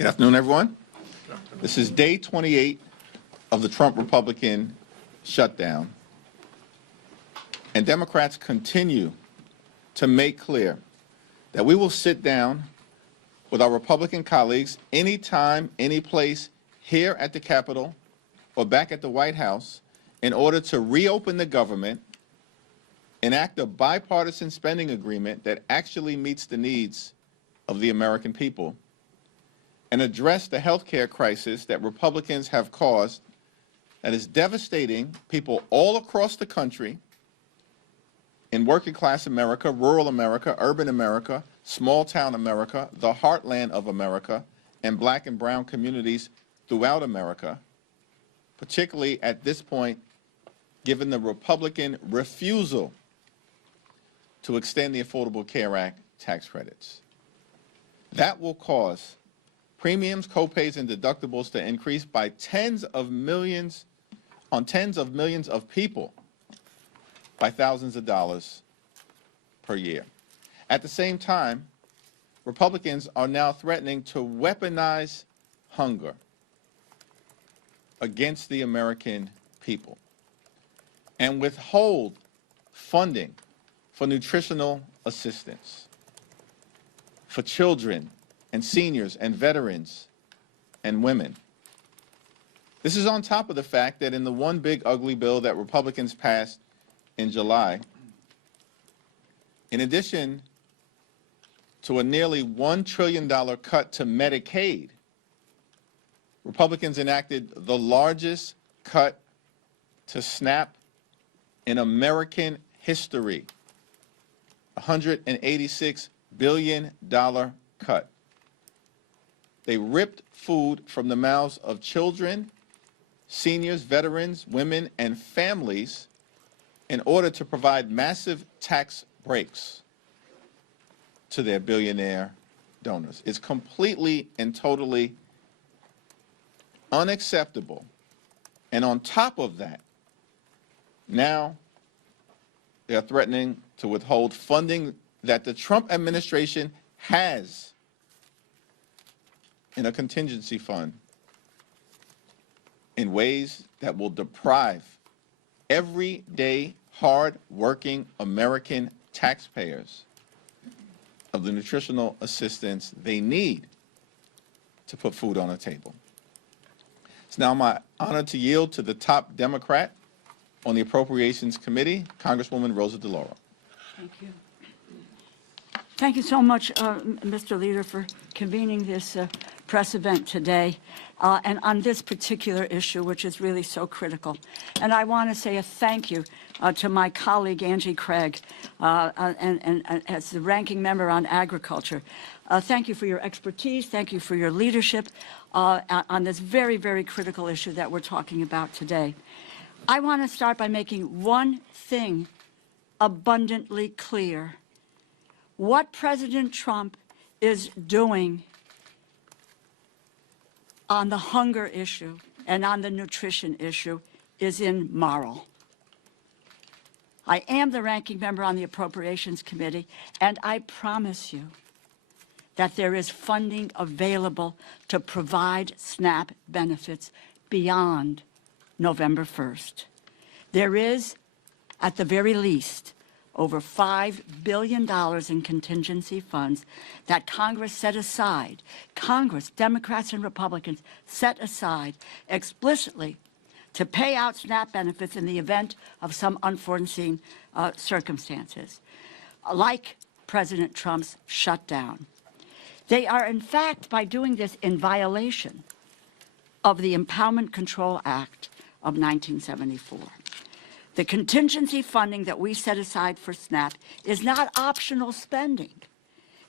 Good afternoon, everyone. This is day 28 of the Trump Republican shutdown. And Democrats continue to make clear that we will sit down with our Republican colleagues anytime, any place, here at the Capitol or back at the White House in order to reopen the government, enact a bipartisan spending agreement that actually meets the needs of the American people, and address the health care crisis that Republicans have caused that is devastating people all across the country, in working class America, rural America, urban America, small town America, the heartland of America, and black and brown communities throughout America, particularly at this point, given the Republican refusal to extend the Affordable Care Act tax credits. That will cause premiums, copays, and deductibles to increase by tens of millions of people by thousands of dollars per year. At the same time, Republicans are now threatening to weaponize hunger against the American people and withhold funding for nutritional assistance for children and seniors and veterans and women. This is on top of the fact that in the one big ugly bill that Republicans passed in July, in addition to a nearly $1 trillion cut to Medicaid, Republicans enacted the largest cut to SNAP in American history, a $186 billion cut. They ripped food from the mouths of children, seniors, veterans, women, and families in order to provide massive tax breaks to their billionaire donors. It's completely and totally unacceptable. And on top of that, now they're threatening to withhold funding that the Trump administration has in a contingency fund in ways that will deprive everyday, hard-working American taxpayers of the nutritional assistance they need to put food on the table. It's now my honor to yield to the top Democrat on the Appropriations Committee, Congresswoman Rosa DeLauro. Thank you. Thank you so much, Mr. Leader, for convening this press event today and on this particular issue, which is really so critical. And I want to say a thank you to my colleague, Angie Craig, and as the ranking member on agriculture. Thank you for your expertise. Thank you for your leadership on this very, very critical issue that we're talking about today. I want to start by making one thing abundantly clear. What President Trump is doing on the hunger issue and on the nutrition issue is immoral. I am the ranking member on the Appropriations Committee, and I promise you that there is funding available to provide SNAP benefits beyond November 1st. There is, at the very least, over $5 billion in contingency funds that Congress set aside. Congress, Democrats and Republicans, set aside explicitly to pay out SNAP benefits in the event of some unforeseen circumstances, like President Trump's shutdown. They are, in fact, by doing this, in violation of the Empowerment Control Act of 1974. The contingency funding that we set aside for SNAP is not optional spending.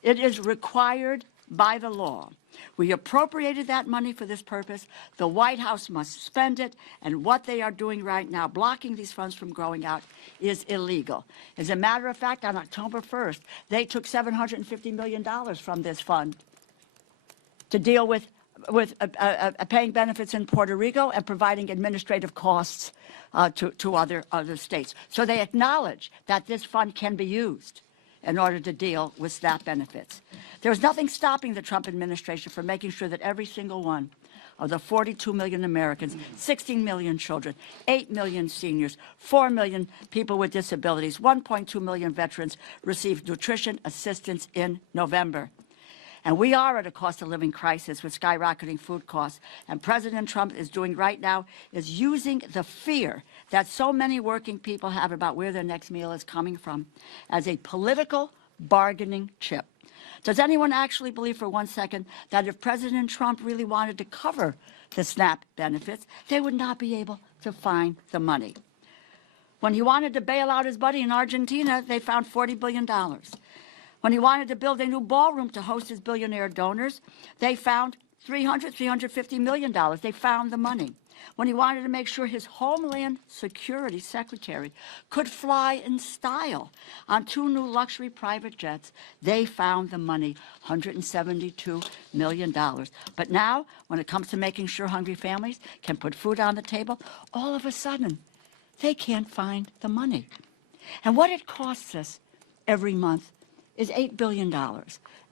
It is required by the law. We appropriated that money for this purpose. The White House must spend it, and what they are doing right now, blocking these funds from going out, is illegal. As a matter of fact, on October 1st, they took $750 million from this fund to deal with paying benefits in Puerto Rico and providing administrative costs to other states. So they acknowledge that this fund can be used. in order to deal with SNAP benefits. There was nothing stopping the Trump administration from making sure that every single one of the 42 million Americans, 16 million children, 8 million seniors, 4 million people with disabilities, 1.2 million veterans received nutrition assistance in November. And we are at a cost of living crisis with skyrocketing food costs. And President Trump is doing right now is using the fear that so many working people have about where their next meal is coming from as a political bargaining chip. Does anyone actually believe for 1 second that if President Trump really wanted to cover the SNAP benefits, they would not be able to find the money? When he wanted to bail out his buddy in Argentina, they found $40 billion. When he wanted to build a new ballroom to host his billionaire donors, they found $350 million. They found the money. When he wanted to make sure his Homeland Security Secretary could fly in style on 2 new luxury private jets, they found the money, $172 million. But now, when it comes to making sure hungry families can put food on the table, all of a sudden, they can't find the money. And what it costs us every month is $8 billion.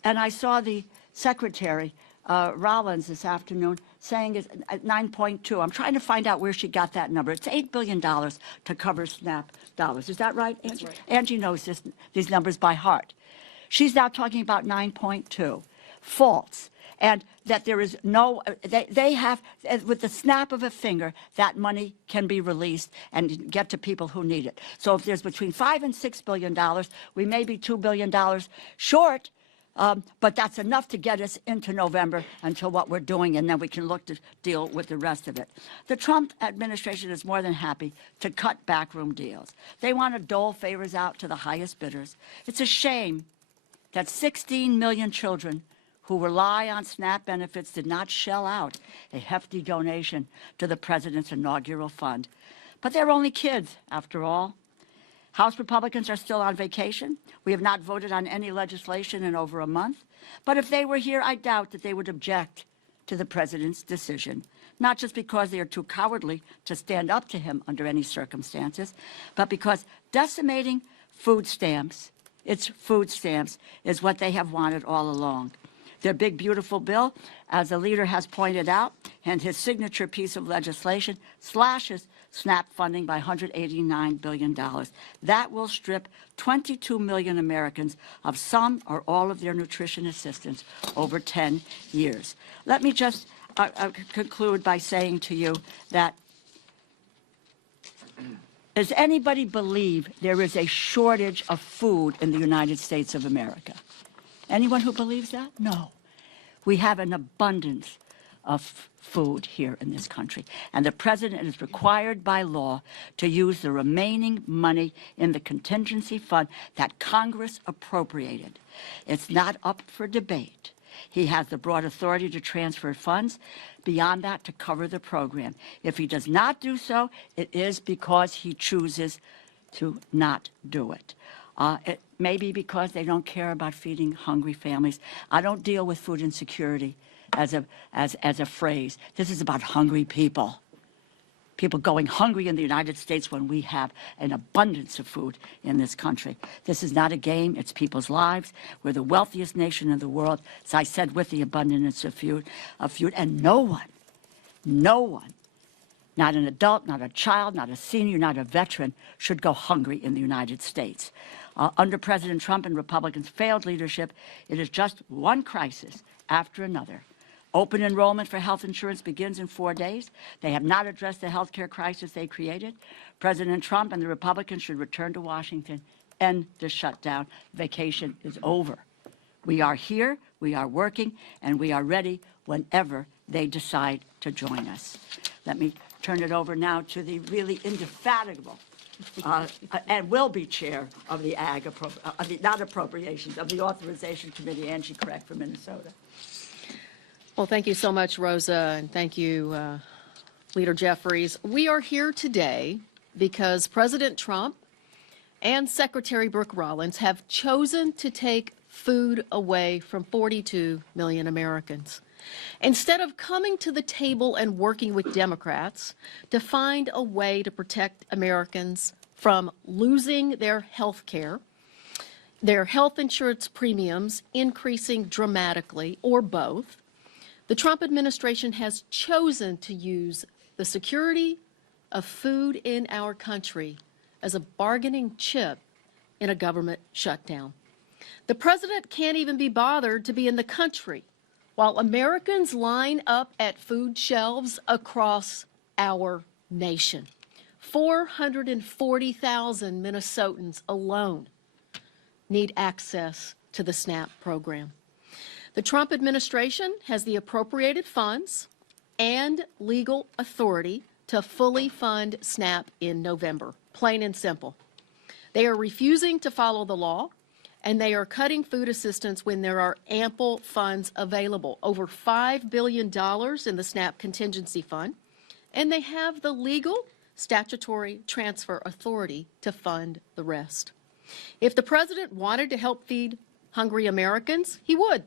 And I saw the Secretary Rollins this afternoon saying it's at 9.2. I'm trying to find out where she got that number. It's $8 billion to cover SNAP dollars. Is that right, Angie? That's right. Angie knows these numbers by heart. She's now talking about 9.2. False. And that there is no, they have, with the snap of a finger, that money can be released and get to people who need it. So if there's between $5 and $6 billion, we may be $2 billion short, but that's enough to get us into November until what we're doing, and then we can look to deal with the rest of it. The Trump administration is more than happy to cut backroom deals. They want to dole favors out to the highest bidders. It's a shame that 16 million children who rely on SNAP benefits did not shell out a hefty donation to the president's inaugural fund. But they're only kids, after all. House Republicans are still on vacation. We have not voted on any legislation in over a month. But if they were here, I doubt that they would object to the president's decision, not just because they are too cowardly to stand up to him under any circumstances, but because decimating food stamps, its food stamps, is what they have wanted all along. Their big, beautiful bill, as the leader has pointed out, and his signature piece of legislation slashes SNAP funding by $189 billion. That will strip 22 million Americans of some or all of their nutrition assistance over 10 years. Let me just conclude by saying to you that does anybody believe there is a shortage of food in the United States of America? Anyone who believes that? No. We have an abundance of food here in this country. And the president is required by law to use the remaining money in the contingency fund that Congress appropriated. It's not up for debate. He has the broad authority to transfer funds beyond that to cover the program. If he does not do so, it is because he chooses to not do it. It may be because they don't care about feeding hungry families. I don't deal with food insecurity as a phrase. This is about hungry people. People going hungry in the United States when we have an abundance of food in this country. This is not a game, it's people's lives. We're the wealthiest nation in the world, as I said, with the abundance of food, and no one, not an adult, not a child, not a senior, not a veteran, should go hungry in the United States. Under President Trump and Republicans' failed leadership, it is just one crisis after another. Open enrollment for health insurance begins in 4 days. They have not addressed the health care crisis they created. President Trump and the Republicans should return to Washington, end the shutdown. Vacation is over. We are here, we are working, and we are ready whenever they decide to join us. Let me turn it over now to the really indefatigable and will be chair of the not appropriations, of the Authorization Committee, Angie Craig from Minnesota. Well, thank you so much, Rosa, and thank you, Leader Jeffries. We are here today because President Trump and Secretary Brooke Rollins have chosen to take food away from 42 million Americans. Instead of coming to the table and working with Democrats to find a way to protect Americans from losing their health care, their health insurance premiums increasing dramatically, or both, the Trump administration has chosen to use the security of food in our country as a bargaining chip in a government shutdown. The president can't even be bothered to be in the country while Americans line up at food shelves across our nation. 440,000 Minnesotans alone need access to the SNAP program. The Trump administration has the appropriated funds and legal authority to fully fund SNAP in November, plain and simple. They are refusing to follow the law, and they are cutting food assistance when there are ample funds available, over $5 billion in the SNAP contingency fund, and they have the legal statutory transfer authority to fund the rest. If the president wanted to help feed hungry Americans, he would.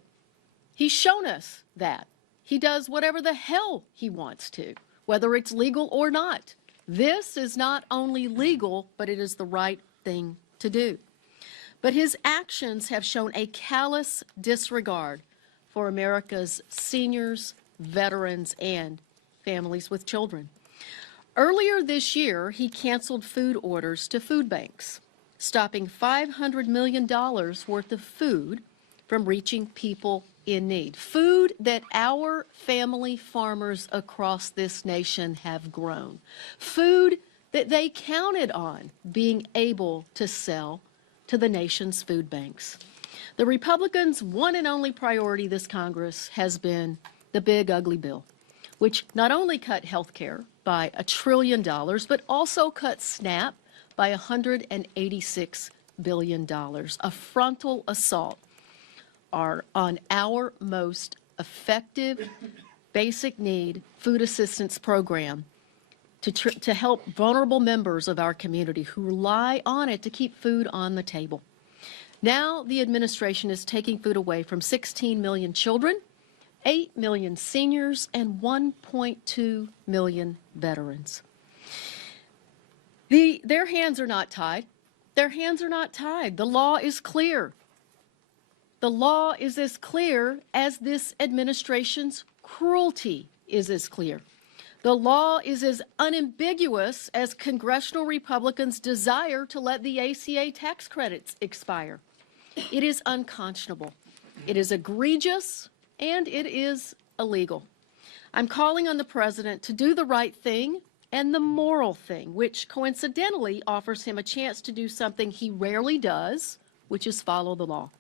He's shown us that. He does whatever the hell he wants to, whether it's legal or not. This is not only legal, but it is the right thing to do. But his actions have shown a callous disregard for America's seniors, veterans, and families with children. Earlier this year, he canceled food orders to food banks, stopping $500 million worth of food from reaching people in need. Food that our family farmers across this nation have grown. Food that they counted on being able to sell to the nation's food banks. The Republicans' one and only priority this Congress has been the big ugly bill, which not only cut health care by $1 trillion, but also cut SNAP by $186 billion, a frontal assault on our most effective basic need food assistance program to help vulnerable members of our community who rely on it to keep food on the table. Now the administration is taking food away from 16 million children, 8 million seniors, and 1.2 million veterans. Their hands are not tied. Their hands are not tied. The law is clear. The law is as clear as this administration's cruelty is as clear. The law is as unambiguous as congressional Republicans' desire to let the ACA tax credits expire. It is unconscionable. It is egregious, and it is illegal. I'm calling on the president to do the right thing and the moral thing, which coincidentally offers him a chance to do something he rarely does, which is follow the law.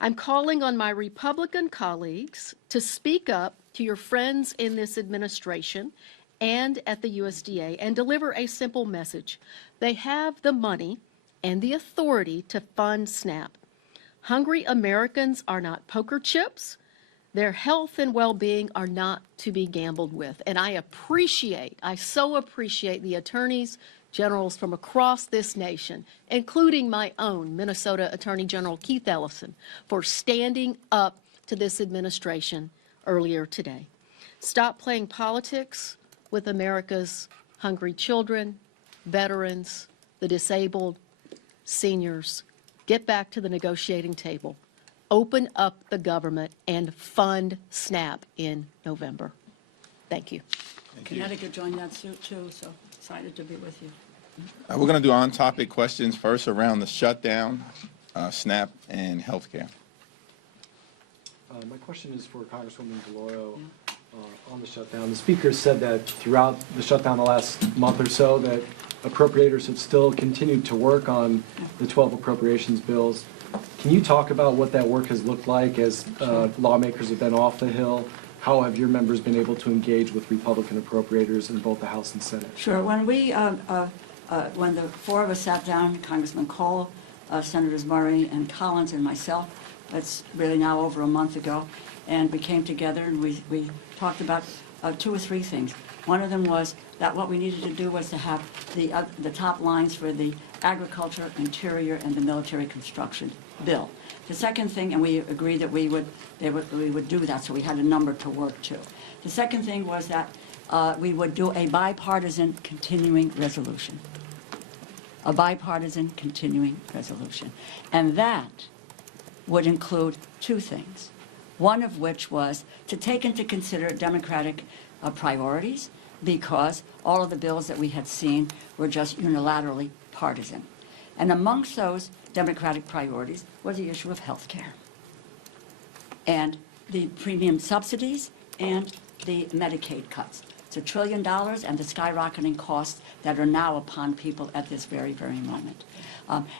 I'm calling on my Republican colleagues to speak up to your friends in this administration and at the USDA and deliver a simple message. They have the money and the authority to fund SNAP. Hungry Americans are not poker chips. Their health and well-being are not to be gambled with. And I so appreciate the attorneys generals from across this nation, including my own Minnesota Attorney General Keith Ellison, for standing up to this administration earlier today. Stop playing politics with America's hungry children, veterans, the disabled, seniors. Get back to the negotiating table. Open up the government and fund SNAP in November. Thank you. Connecticut joined that suit too, so excited to be with you. We're going to do on-topic questions first around the shutdown, SNAP, and healthcare. My question is for Congresswoman DeLauro on the shutdown. The speaker said that throughout the shutdown the last month or so that appropriators have still continued to work on the 12 appropriations bills. Can you talk about what that work has looked like as lawmakers have been off the Hill? How have your members been able to engage with Republican appropriators in both the House and Senate? Sure. When when the four of us sat down, Congressman Cole, Senators Murray and Collins and myself, that's really now over a month ago, and we came together and we talked about 2 or 3 things. One of them was that what we needed to do was to have the top lines for the agriculture, interior, and the military construction bill. The second thing, and we agreed that we would do that, so we had a number to work to. The second thing was that we would do a bipartisan continuing resolution. a bipartisan continuing resolution. And that would include two things, one of which was to take into consider Democratic priorities, because all of the bills that we had seen were just unilaterally partisan. And amongst those Democratic priorities was the issue of health care and the premium subsidies and the Medicaid cuts. It's $1 trillion and the skyrocketing costs that are now upon people at this very, very moment.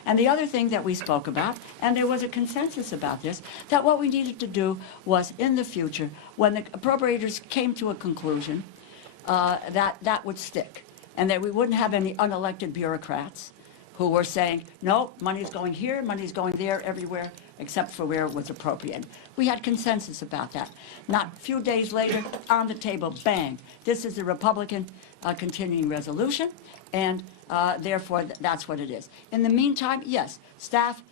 And the other thing that we spoke about, and there was a consensus about this, that what we needed to do was in the future, when the appropriators came to a conclusion, that would stick, and that we wouldn't have any unelected bureaucrats who were saying, no, money's going here, money's going there, everywhere, except for where it was appropriate. We had consensus about that. Not a few days later, on the table, bang, this is a Republican continuing resolution, and therefore that's what it is. In the meantime, yes, staff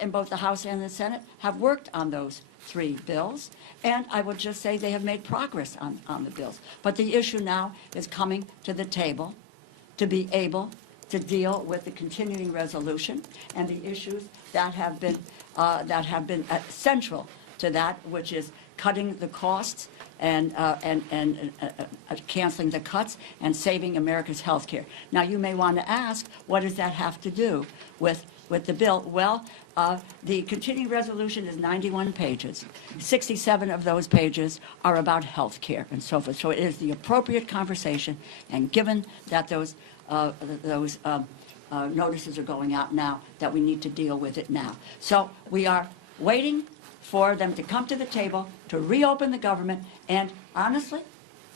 in both the House and the Senate have worked on those 3 bills, and I would just say they have made progress on the bills. But the issue now is coming to the table to be able to deal with the continuing resolution and the issues that have been central to that, which is cutting the costs and canceling the cuts and saving America's health care. Now, you may want to ask, what does that have to do with the bill? Well, the continuing resolution is 91 pages. 67 of those pages are about health care and so forth. So it is the appropriate conversation, and given that those notices are going out now, that we need to deal with it now. So we are waiting for them to come to the table to reopen the government, and honestly,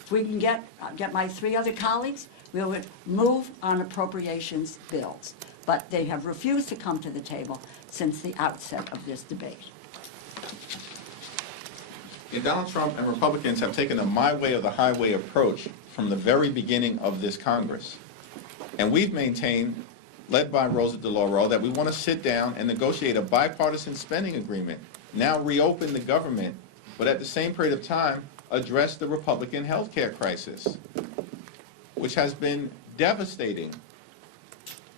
if we can get my 3 other colleagues, we would move on appropriations bills. But they have refused to come to the table since the outset of this debate. And Donald Trump and Republicans have taken a my way or the highway approach from the very beginning of this Congress. And we've maintained, led by Rosa DeLauro, that we want to sit down and negotiate a bipartisan spending agreement, now reopen the government, but at the same period of time, address the Republican health care crisis, which has been devastating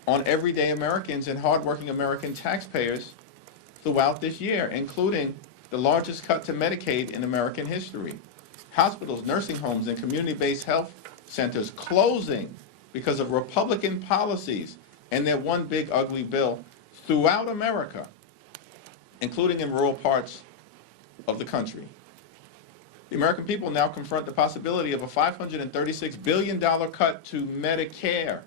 on everyday Americans and hardworking American taxpayers throughout this year, including the largest cut to Medicaid in American history. Hospitals, nursing homes, and community-based health centers closing because of Republican policies and their one big ugly bill throughout America, including in rural parts of the country. The American people now confront the possibility of a $536 billion cut to Medicare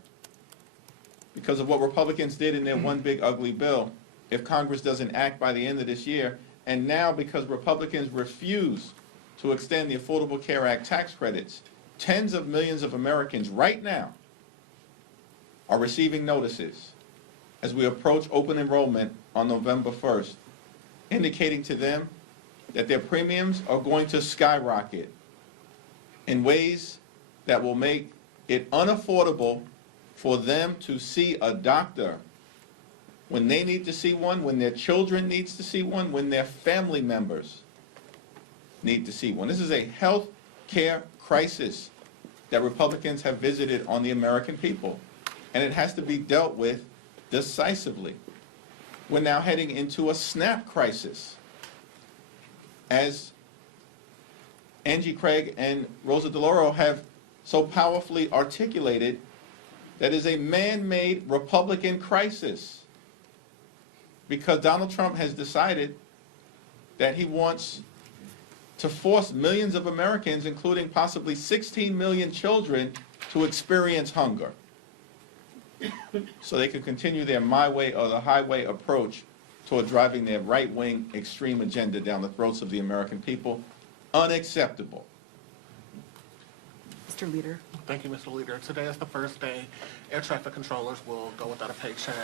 because of what Republicans did in their one big ugly bill if Congress doesn't act by the end of this year, and now because Republicans refuse to extend the Affordable Care Act tax credits, tens of millions of Americans right now are receiving notices as we approach open enrollment on November 1st, indicating to them that their premiums are going to skyrocket in ways that will make it unaffordable for them to see a doctor when they need to see one, when their children needs to see one, when their family members need to see one. This is a health care crisis that Republicans have visited on the American people, and it has to be dealt with decisively. We're now heading into a SNAP crisis. As Angie Craig and Rosa DeLauro have so powerfully articulated, that is a man-made Republican crisis because Donald Trump has decided that he wants to force millions of Americans, including possibly 16 million children, to experience hunger so they can continue their my way or the highway approach toward driving their right-wing extreme agenda down the throats of the American people. Unacceptable. Mr. Leader. Thank you, Mr. Leader. Today is the first day air traffic controllers will go without a paycheck.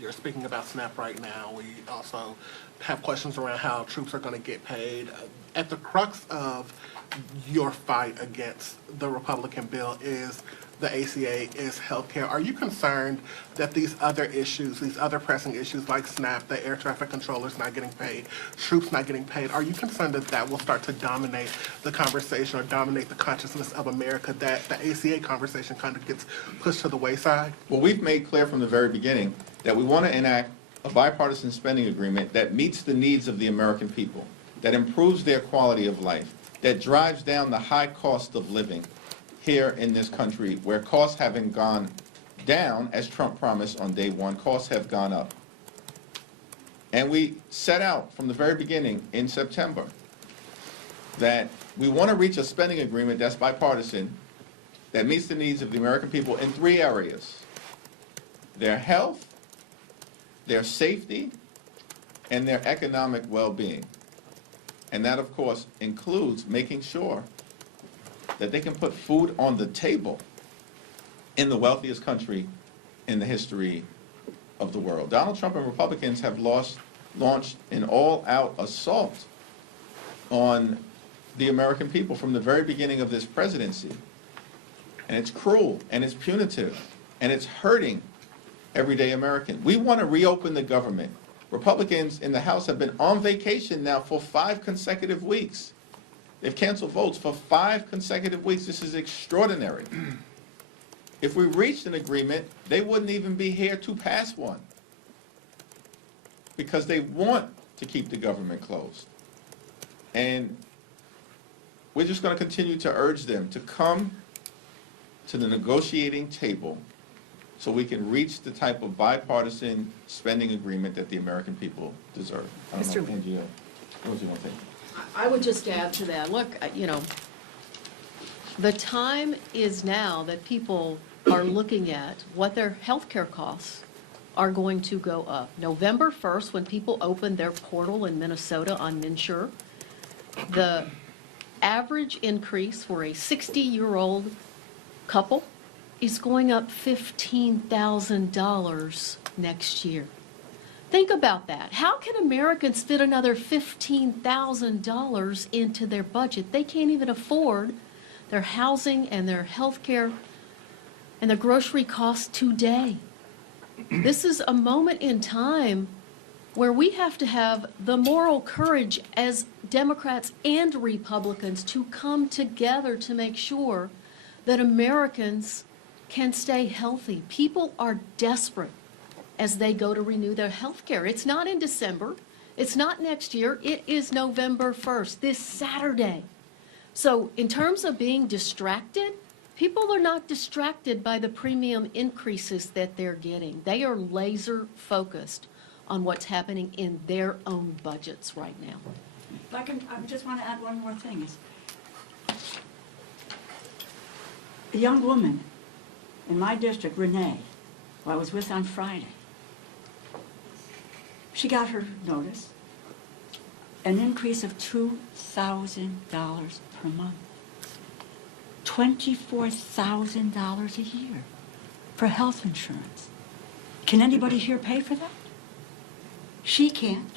You're speaking about SNAP right now. We also have questions around how troops are going to get paid. At the crux of your fight against the Republican bill is the ACA is healthcare. Are you concerned that these other issues, these other pressing issues like SNAP, the air traffic controllers not getting paid, troops not getting paid, are you concerned that that will start to dominate the conversation or dominate the consciousness of America, that the ACA conversation kind of gets pushed to the wayside? Well, we've made clear from the very beginning that we want to enact a bipartisan spending agreement that meets the needs of the American people, that improves their quality of life, that drives down the high cost of living here in this country, where costs haven't gone down, as Trump promised on day one, costs have gone up. And we set out from the very beginning in September that we want to reach a spending agreement that's bipartisan, that meets the needs of the American people in 3 areas: their health, their safety, and their economic well-being. And that, of course, includes making sure that they can put food on the table in the wealthiest country in the history of the world. Donald Trump and Republicans have launched an all-out assault on the American people from the very beginning of this presidency. And it's cruel, and it's punitive, and it's hurting everyday American. We want to reopen the government. Republicans in the House have been on vacation now for 5 consecutive weeks. They've canceled votes for 5 consecutive weeks. This is extraordinary. If we reached an agreement, they wouldn't even be here to pass one, because they want to keep the government closed. And we're just going to continue to urge them to come to the negotiating table so we can reach the type of bipartisan spending agreement that the American people deserve. I don't know, Mr. Angie, what do you want to say? I would just add to that, look, you know, the time is now that people are looking at what their health care costs are going to go up. November 1st, when people opened their portal in Minnesota on MNsure, the average increase for a 60-year-old couple is going up $15,000 next year. Think about that. How can Americans fit another $15,000 into their budget? They can't even afford their housing and their health care and their grocery costs today. This is a moment in time where we have to have the moral courage as Democrats and Republicans to come together to make sure that Americans can stay healthy. People are desperate as they go to renew their health care. It's not in December. It's not next year. It is November 1st, this Saturday. So in terms of being distracted, people are not distracted by the premium increases that they're getting. They are laser focused on what's happening in their own budgets right now. If I just want to add one more thing. A young woman in my district, Renee, who I was with on Friday, she got her notice, an increase of $2,000 per month, $24,000 a year for health insurance. Can anybody here pay for that? She can't.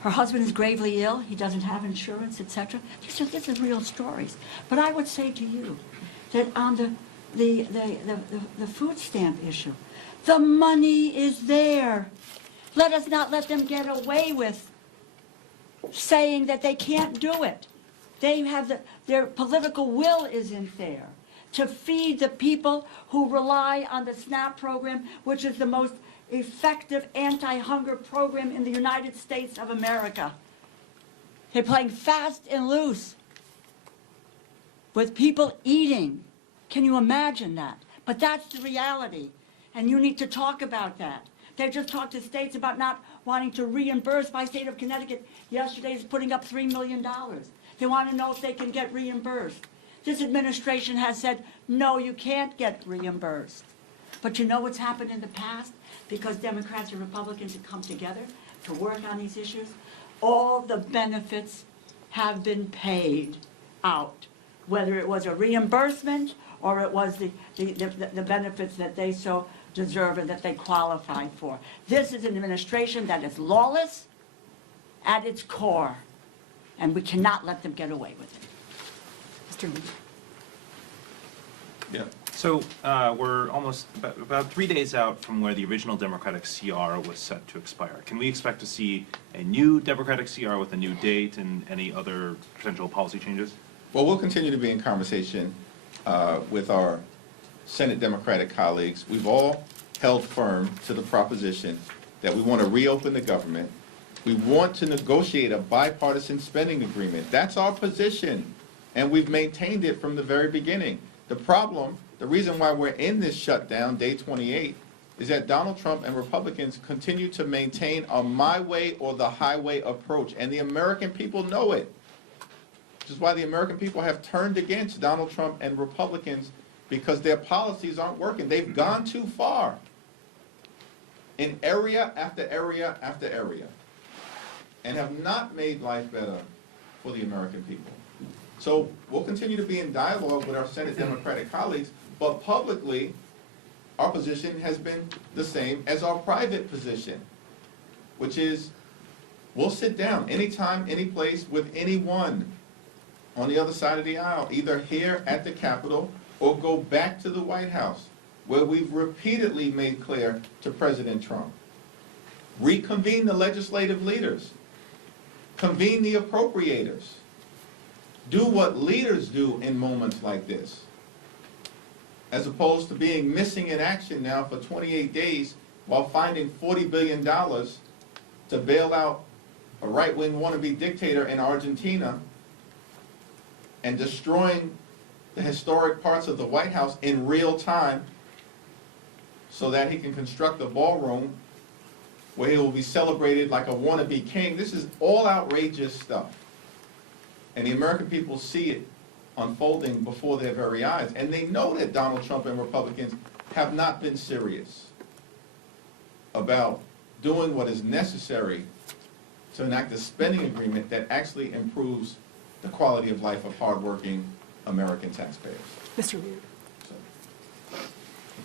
Her husband is gravely ill. He doesn't have insurance, etc. These are real stories. But I would say to you that on the food stamp issue, the money is there. Let us not let them get away with saying that they can't do it. They have their political will isn't there to feed the people who rely on the SNAP program, which is the most effective anti-hunger program in the United States of America. They're playing fast and loose with people eating. Can you imagine that? But that's the reality, and you need to talk about that. They just talked to states about not wanting to reimburse. My state of Connecticut yesterday is putting up $3 million. They want to know if they can get reimbursed. This administration has said, no, you can't get reimbursed. But you know what's happened in the past? Because Democrats and Republicans have come together to work on these issues, all the benefits have been paid out, whether it was a reimbursement or it was the benefits that they so deserve and that they qualify for. This is an administration that is lawless at its core, and we cannot let them get away with it. Mr. Lee. Yeah. So we're almost about 3 days out from where the original Democratic CR was set to expire. Can we expect to see a new Democratic CR with a new date and any other potential policy changes? Well, we'll continue to be in conversation with our Senate Democratic colleagues. We've all held firm to the proposition that we want to reopen the government. We want to negotiate a bipartisan spending agreement. That's our position, and we've maintained it from the very beginning. The problem, the reason why we're in this shutdown, day 28, is that Donald Trump and Republicans continue to maintain a my way or the highway approach, and the American people know it. Which is why the American people have turned against Donald Trump and Republicans, because their policies aren't working. They've gone too far in area after area after area, and have not made life better for the American people. So we'll continue to be in dialogue with our Senate Democratic colleagues, but publicly, our position has been the same as our private position, which is we'll sit down anytime, any place with anyone on the other side of the aisle, either here at the Capitol or go back to the White House, where we've repeatedly made clear to President Trump. Reconvene the legislative leaders. Convene the appropriators. Do what leaders do in moments like this, as opposed to being missing in action now for 28 days while finding $40 billion to bail out a right-wing wannabe dictator in Argentina and destroying the historic parts of the White House in real time so that he can construct a ballroom where he will be celebrated like a wannabe king. This is all outrageous stuff. And the American people see it unfolding before their very eyes. And they know that Donald Trump and Republicans have not been serious about doing what is necessary to enact a spending agreement that actually improves the quality of life of hardworking American taxpayers. Mr. Leader.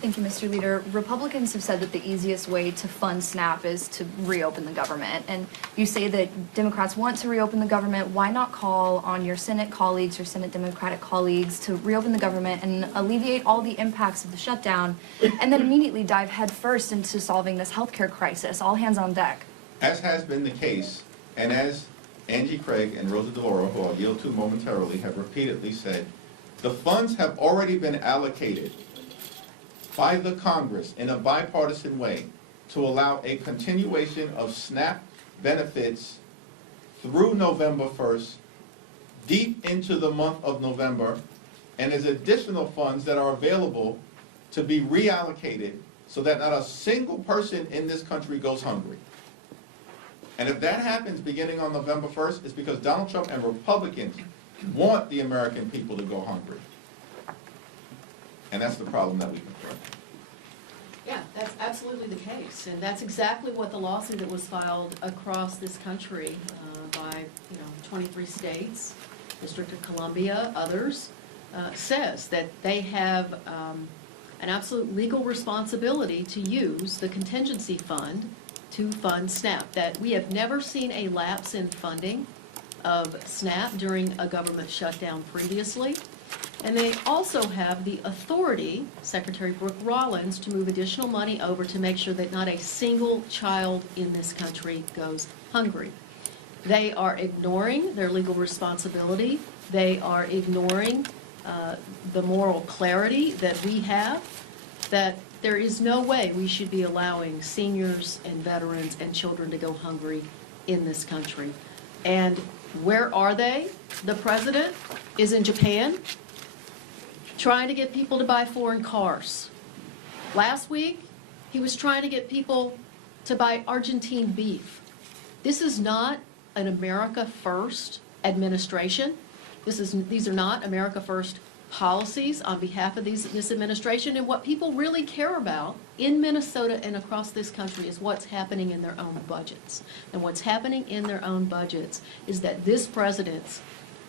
Thank you, Mr. Leader. Republicans have said that the easiest way to fund SNAP is to reopen the government. And you say that Democrats want to reopen the government. Why not call on your Senate colleagues, your Senate Democratic colleagues, to reopen the government and alleviate all the impacts of the shutdown, and then immediately dive headfirst into solving this healthcare crisis? All hands on deck. As has been the case, and as Angie Craig and Rosa DeLauro, who I'll yield to momentarily, have repeatedly said, the funds have already been allocated by the Congress in a bipartisan way to allow a continuation of SNAP benefits through November 1st, deep into the month of November, and there's additional funds that are available to be reallocated so that not a single person in this country goes hungry. And if that happens beginning on November 1st, it's because Donald Trump and Republicans want the American people to go hungry. And that's the problem that we confront. Yeah, that's absolutely the case, and that's exactly what the lawsuit that was filed across this country by 23 states, District of Columbia, others, says that they have an absolute legal responsibility to use the contingency fund to fund SNAP. That we have never seen a lapse in funding of SNAP during a government shutdown previously. And they also have the authority, Secretary Brooke Rollins, to move additional money over to make sure that not a single child in this country goes hungry. They are ignoring their legal responsibility. They are ignoring the moral clarity that we have, that there is no way we should be allowing seniors and veterans and children to go hungry in this country. And where are they? The president is in Japan, trying to get people to buy foreign cars. Last week, he was trying to get people to buy Argentine beef. This is not an America First administration. These are not America First policies on behalf of this administration. And what people really care about in Minnesota and across this country is what's happening in their own budgets. And what's happening in their own budgets is that this president's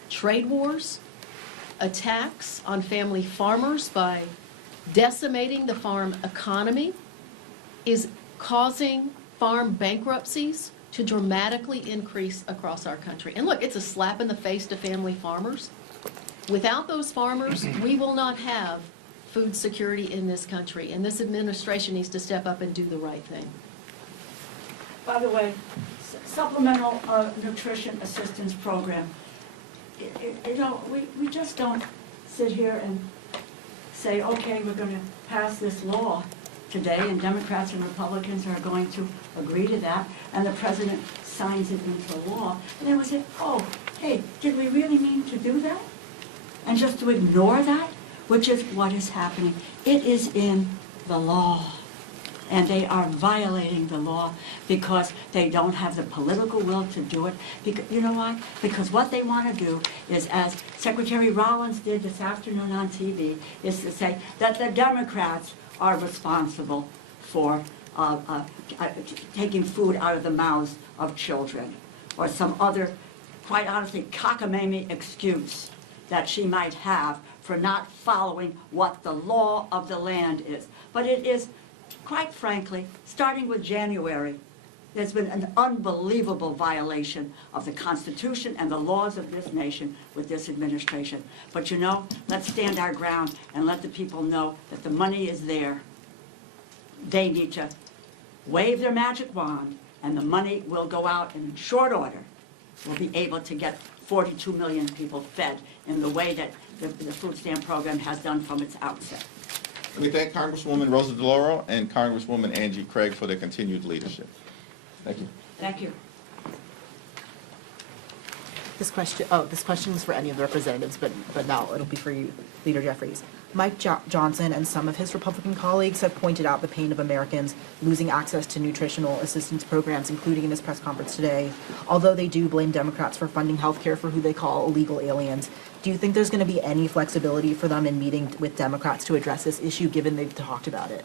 trade wars, attacks on family farmers by decimating the farm economy, is causing farm bankruptcies to dramatically increase across our country. And look, it's a slap in the face to family farmers. Without those farmers, we will not have food security in this country, and this administration needs to step up and do the right thing. By the way, supplemental nutrition assistance program, you know, we just don't sit here and say, okay, we're going to pass this law today, and Democrats and Republicans are going to agree to that, and the president signs it into law, and then we say, oh, hey, did we really mean to do that? And just to ignore that, which is what is happening. It is in the law. And they are violating the law because they don't have the political will to do it. Because, you know why? Because what they want to do is, as Secretary Rollins did this afternoon on TV, is to say that the Democrats are responsible for taking food out of the mouths of children, or some other, quite honestly, cockamamie excuse that she might have for not following what the law of the land is. But it is, quite frankly, starting with January, there's been an unbelievable violation of the Constitution and the laws of this nation with this administration. But you know, let's stand our ground and let the people know that the money is there. They need to wave their magic wand, and the money will go out, and in short order, we'll be able to get 42 million people fed in the way that the food stamp program has done from its outset. Let me thank Congresswoman Rosa DeLauro and Congresswoman Angie Craig for their continued leadership. Thank you. Thank you. This question is for any of the representatives, but now it'll be for you, Leader Jeffries. Mike Johnson and some of his Republican colleagues have pointed out the pain of Americans losing access to nutritional assistance programs, including in this press conference today. Although they do blame Democrats for funding health care for who they call illegal aliens, do you think there's going to be any flexibility for them in meeting with Democrats to address this issue, given they've talked about it?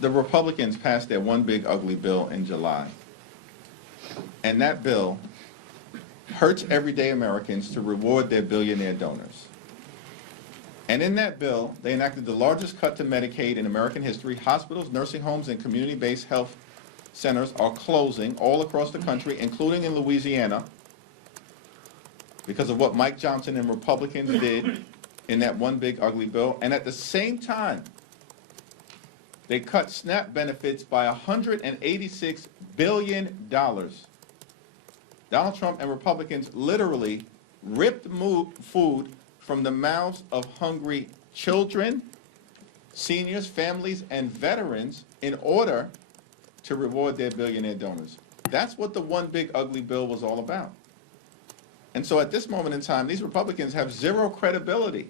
The Republicans passed their one big ugly bill in July. And that bill hurts everyday Americans to reward their billionaire donors. And in that bill, they enacted the largest cut to Medicaid in American history. Hospitals, nursing homes, and community-based health centers are closing all across the country, including in Louisiana, because of what Mike Johnson and Republicans did in that one big ugly bill. And at the same time, they cut SNAP benefits by $186 billion. Donald Trump and Republicans literally ripped food from the mouths of hungry children, seniors, families, and veterans in order to reward their billionaire donors. That's what the one big ugly bill was all about. And so at this moment in time, these Republicans have zero credibility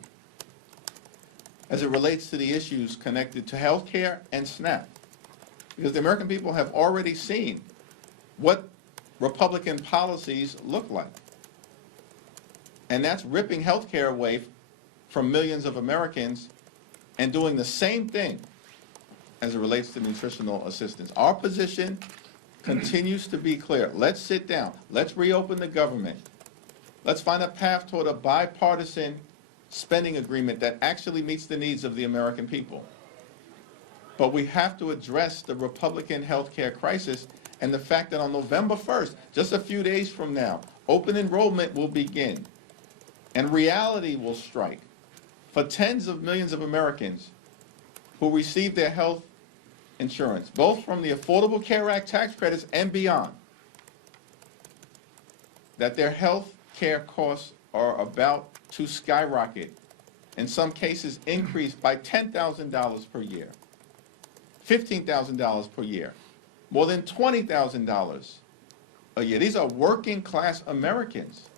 as it relates to the issues connected to health care and SNAP. Because the American people have already seen what Republican policies look like. And that's ripping health care away from millions of Americans and doing the same thing as it relates to nutritional assistance. Our position continues to be clear. Let's sit down. Let's reopen the government. Let's find a path toward a bipartisan spending agreement that actually meets the needs of the American people. But we have to address the Republican health care crisis and the fact that on November 1st, just a few days from now, open enrollment will begin and reality will strike for tens of millions of Americans who receive their health insurance, both from the Affordable Care Act tax credits and beyond, that their health care costs are about to skyrocket, in some cases increase by $10,000 per year, $15,000 per year, more than $20,000 a year. These are working class Americans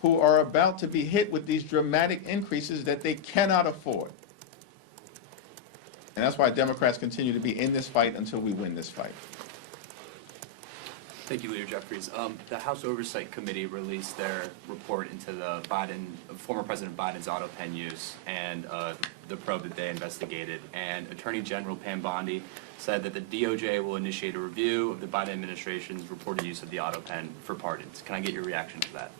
who are about to be hit with these dramatic increases that they cannot afford. And that's why Democrats continue to be in this fight until we win this fight. Thank you, Leader Jeffries. The House Oversight Committee released their report into the former President Biden's auto pen use and the probe that they investigated. And Attorney General Pam Bondi said that the DOJ will initiate a review of the Biden administration's reported use of the auto pen for pardons. Can I get your reaction to that?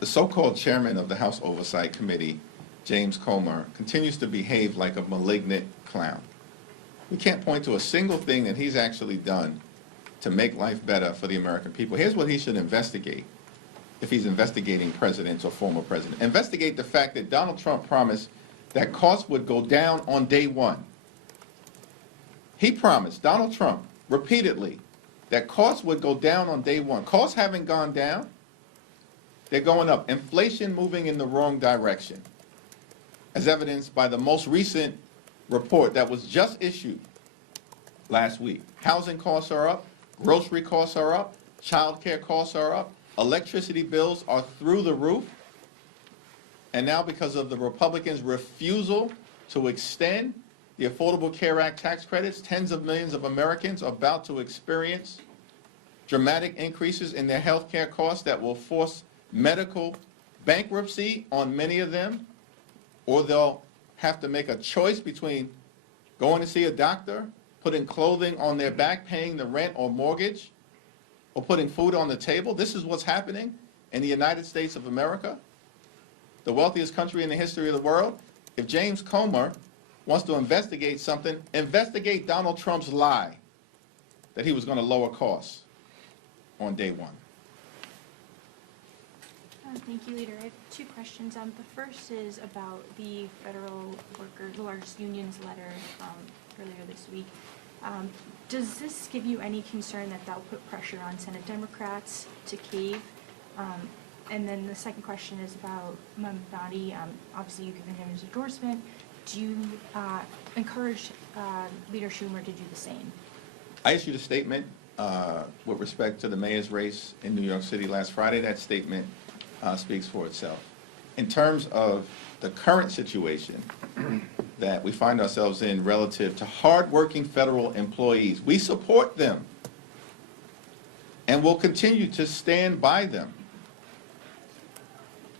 The so-called chairman of the House Oversight Committee, James Comer, continues to behave like a malignant clown. We can't point to a single thing that he's actually done to make life better for the American people. Here's what he should investigate. if he's investigating presidents or former presidents. Investigate the fact that Donald Trump promised that costs would go down on day one. He promised, Donald Trump, repeatedly, that costs would go down on day one. Costs haven't gone down. They're going up. Inflation moving in the wrong direction, as evidenced by the most recent report that was just issued last week. Housing costs are up, grocery costs are up, child care costs are up, electricity bills are through the roof. And now, because of the Republicans' refusal to extend the Affordable Care Act tax credits, tens of millions of Americans are about to experience dramatic increases in their health care costs that will force medical bankruptcy on many of them, or they'll have to make a choice between going to see a doctor, putting clothing on their back, paying the rent or mortgage, or putting food on the table. This is what's happening in the United States of America, the wealthiest country in the history of the world. If James Comer wants to investigate something, investigate Donald Trump's lie that he was going to lower costs on day one. Thank you, Leader. I have two questions. The first is about the federal workers, the largest unions letter earlier this week. Does this give you any concern that that will put pressure on Senate Democrats to cave? And then the second question is about Mamdani. Obviously, you've given him his endorsement. Do you encourage Leader Schumer to do the same? I issued a statement with respect to the mayor's race in New York City last Friday. That statement speaks for itself. In terms of the current situation that we find ourselves in relative to hardworking federal employees, we support them and will continue to stand by them.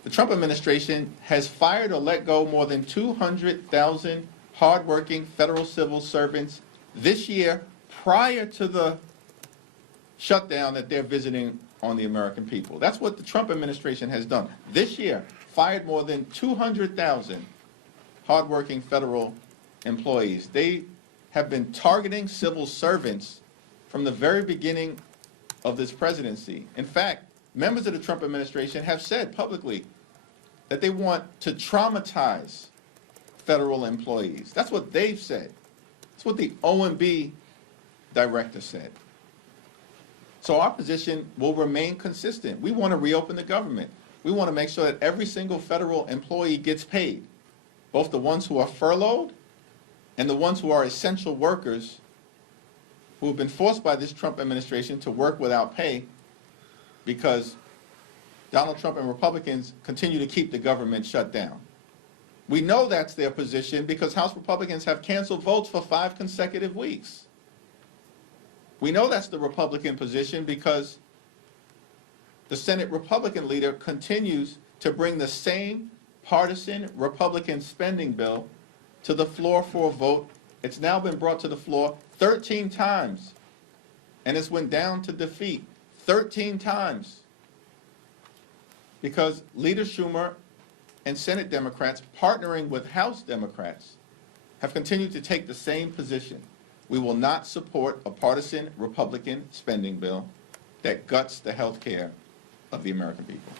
The Trump administration has fired or let go more than 200,000 hardworking federal civil servants this year prior to the shutdown that they're visiting on the American people. That's what the Trump administration has done. This year, fired more than 200,000 hardworking federal employees. They have been targeting civil servants from the very beginning of this presidency. In fact, members of the Trump administration have said publicly that they want to traumatize federal employees. That's what they've said. That's what the OMB director said. So our position will remain consistent. We want to reopen the government. We want to make sure that every single federal employee gets paid, both the ones who are furloughed and the ones who are essential workers who have been forced by this Trump administration to work without pay because Donald Trump and Republicans continue to keep the government shut down. We know that's their position because House Republicans have canceled votes for 5 consecutive weeks. We know that's the Republican position because the Senate Republican leader continues to bring the same partisan Republican spending bill to the floor for a vote. It's now been brought to the floor 13 times, and it's went down to defeat 13 times because Leader Schumer and Senate Democrats, partnering with House Democrats, have continued to take the same position. We will not support a partisan Republican spending bill that guts the health care of the American people.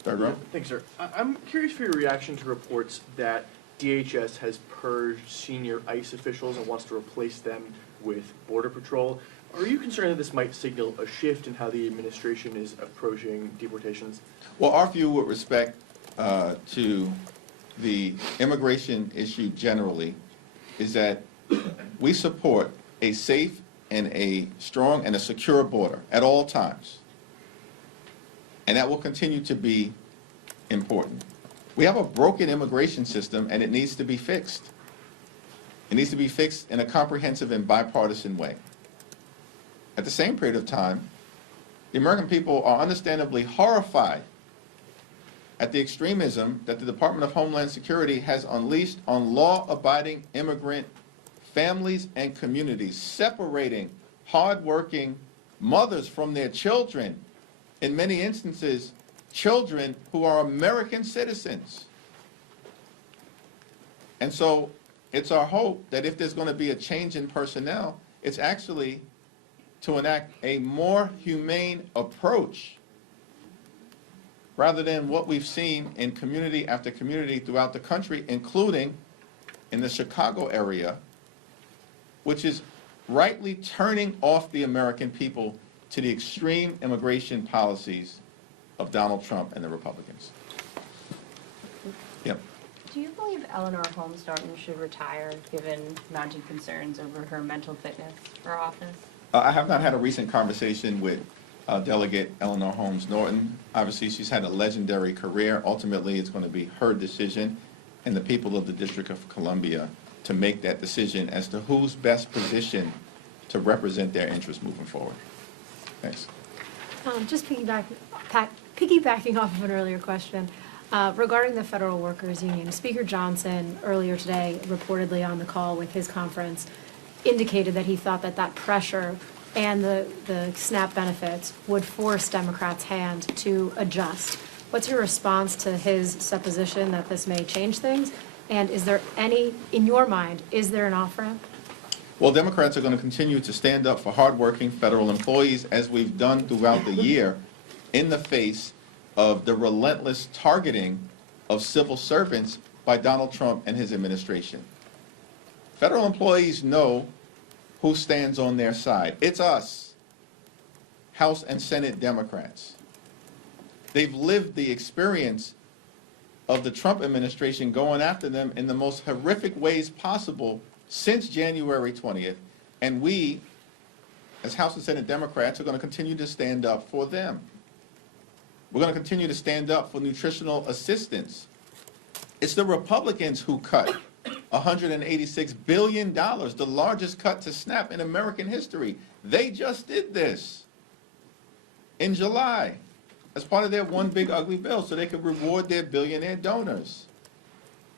Third row. Thanks, sir. I'm curious for your reaction to reports that DHS has purged senior ICE officials and wants to replace them with Border Patrol. Are you concerned that this might signal a shift in how the administration is approaching deportations? Well, our view with respect to the immigration issue generally is that we support a safe and a strong and a secure border at all times. And that will continue to be important. We have a broken immigration system and it needs to be fixed. It needs to be fixed in a comprehensive and bipartisan way. At the same period of time, the American people are understandably horrified at the extremism that the Department of Homeland Security has unleashed on law-abiding immigrant families and communities, separating hardworking mothers from their children, in many instances, children who are American citizens. And so it's our hope that if there's going to be a change in personnel, it's actually to enact a more humane approach rather than what we've seen in community after community throughout the country, including in the Chicago area, which is rightly turning off the American people to the extreme immigration policies of Donald Trump and the Republicans. Yep. Do you believe Eleanor Holmes Norton should retire, given mounting concerns over her mental fitness for office? I have not had a recent conversation with Delegate Eleanor Holmes Norton. Obviously, she's had a legendary career. Ultimately, it's going to be her decision and the people of the District of Columbia to make that decision as to who's best positioned to represent their interests moving forward. Thanks. Just piggybacking off of an earlier question, regarding the Federal Workers Union, Speaker Johnson earlier today, reportedly on the call with his conference, indicated that he thought that that pressure and the SNAP benefits would force Democrats' hand to adjust. What's your response to his supposition that this may change things? And is there any, in your mind, is there an off-ramp? Well, Democrats are going to continue to stand up for hardworking federal employees, as we've done throughout the year, in the face of the relentless targeting of civil servants by Donald Trump and his administration. Federal employees know who stands on their side. It's us, House and Senate Democrats. They've lived the experience of the Trump administration going after them in the most horrific ways possible since January 20th, and we, as House and Senate Democrats, are going to continue to stand up for them. We're going to continue to stand up for nutritional assistance. It's the Republicans who cut $186 billion, the largest cut to SNAP in American history. They just did this in July as part of their one big ugly bill so they could reward their billionaire donors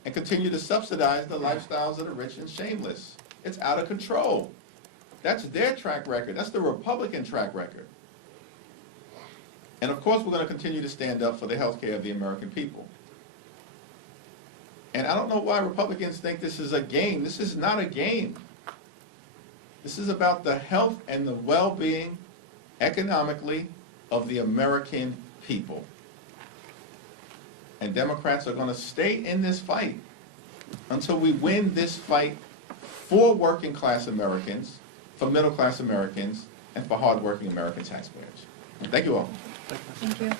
and continue to subsidize the lifestyles of the rich and shameless. It's out of control. That's their track record. That's the Republican track record. And of course, we're going to continue to stand up for the health care of the American people. And I don't know why Republicans think this is a game. This is not a game. This is about the health and the well-being economically of the American people. And Democrats are going to stay in this fight until we win this fight for working class Americans, for middle class Americans, and for hardworking American taxpayers. Thank you all. Thank you.